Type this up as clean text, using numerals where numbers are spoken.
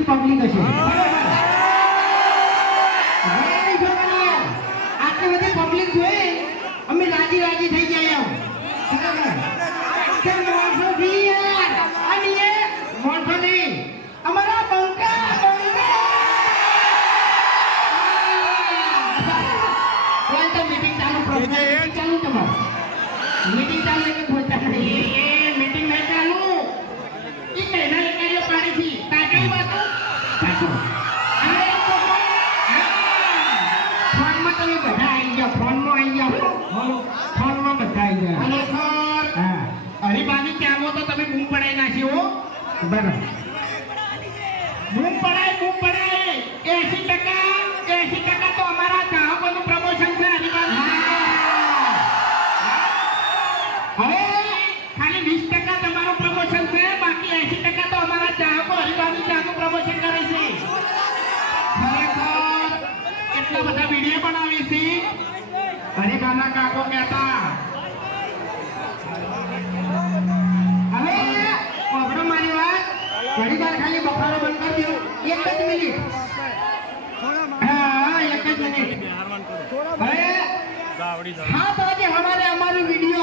public હશે આટલી બધી પબ્લિક જોઈ અમે રાજી રાજી થઈ ગયા મોટો નહીં અમારા બંકા મીટિંગ ચાલુ ચાલુ તમારે મીટિંગ ચાલુ એટલે બોલતા નહીં મીટિંગ નહીં ચાલુ એ કહેના એક કાર્ય પાડી છે તાકાઈ વાતો તાકો ફોનમાં તમે બધા આવી જાઓ ફોનમાં આવી જાઓ ફોનમાં બધા આવી જાઓ ખરેખર હા હરીબાની ક્યાંમાં તો તમે બૂમ પડાઈ નાખી હો બરાબર બૂમ પડાય 80% તો અમારા ગ્રાહકોનું પ્રમોશન છે હરીબાની હવે ખાલી 20% તમારું પ્રમોશન છે બાકી 80% તો અમારા ચાહકો હરીબાની ચાનું પ્રમોશન કરે છે ખરેખર કેટલા બધા વિડીયો બનાવી છે હરીબાના કાકો કહેતા હવે કોબરો મારી વાત ઘણી વાર ખાલી બફારો બંધ કરી દો એક જ મિનિટ હા એક જ મિનિટ હવે 7 વાગે हमारे हमारे वीडियो